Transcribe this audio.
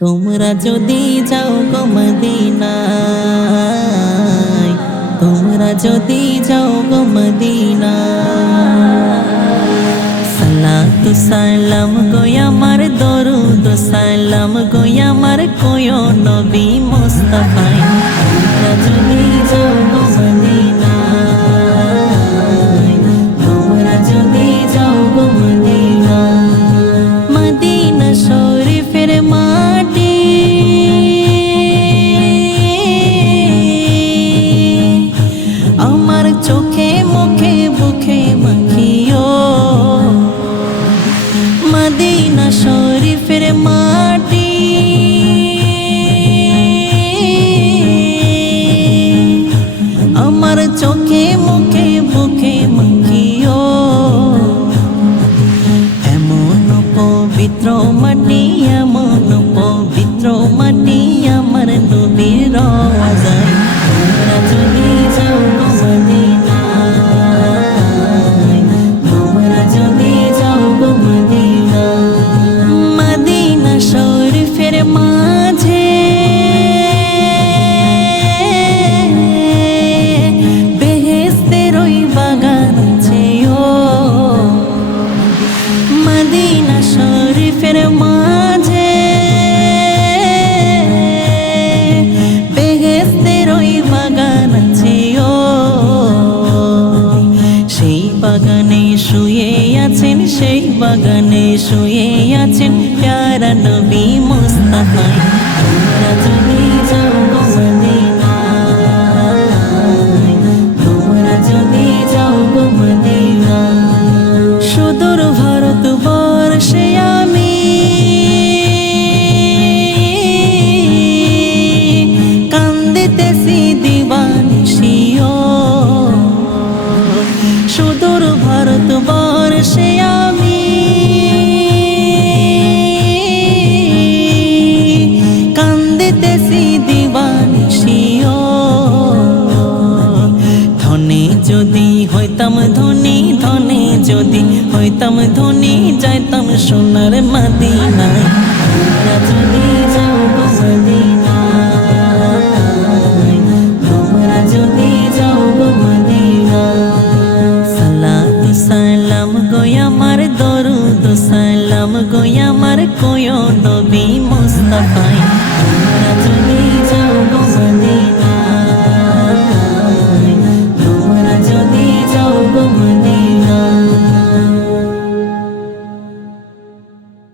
তোমরা যদি যাও গো মদিনায়, তোমরা যদি যাও গো মদিনায়, সালাতু সালাম গো আমার দরুদ সালাম গো আমার কোয়ো নবী মুস্তাফায়। তোমরা যদি যাও গো মদিনায়, তোমরা যদি যাও গো মদিনায়, মদিনা শরীফের মাটি আমার চোখে মুখে বুকে মাখিও, মদিনা শরীফের মাটি আমার চোখে মুখে বুকে মাখিও। এমন পবিত্র মাটি, এমন পবিত্র মাটি আমার নবীর রওজায়। তোমরা যদি যাও গো মদিনায়, তোমরা যদি যাও গো মদিনায়, মদিনা শরীফের মাঝে বেহেশতের ওই বাগান আছে ও, মদিনা শরীফের মাঝে বেহেশতের ওই বাগান আছে ও, সেই বাগানে শুয়ে আছেন, সেই বাগানে শুয়ে আছেন প্যারা নবী মুস্তাফায়। তোমরা যদি যাও গো মদিনায়, তোমরা যদি যাও গো মদিনায়, সুদূর ভারতবর্ষে আমি কান্দিতেছি দিবানিশিও, সুদূর ভারতবর্ষে আমি কান্দিতেছি দিবানিশিও। ধনে যদি হইতাম ধনী, ধনে যদি হইতাম ধনী, যাইতাম সোনার মদিনায়। তোমরা যদি যাও গো মদিনায়, তোমরা যদি যাও গো মদিনায়, সালাতু সালাম গো আমার দরুদ সালাম গো আমার কোয়ো নবী মুস্তাফায়। তোমরা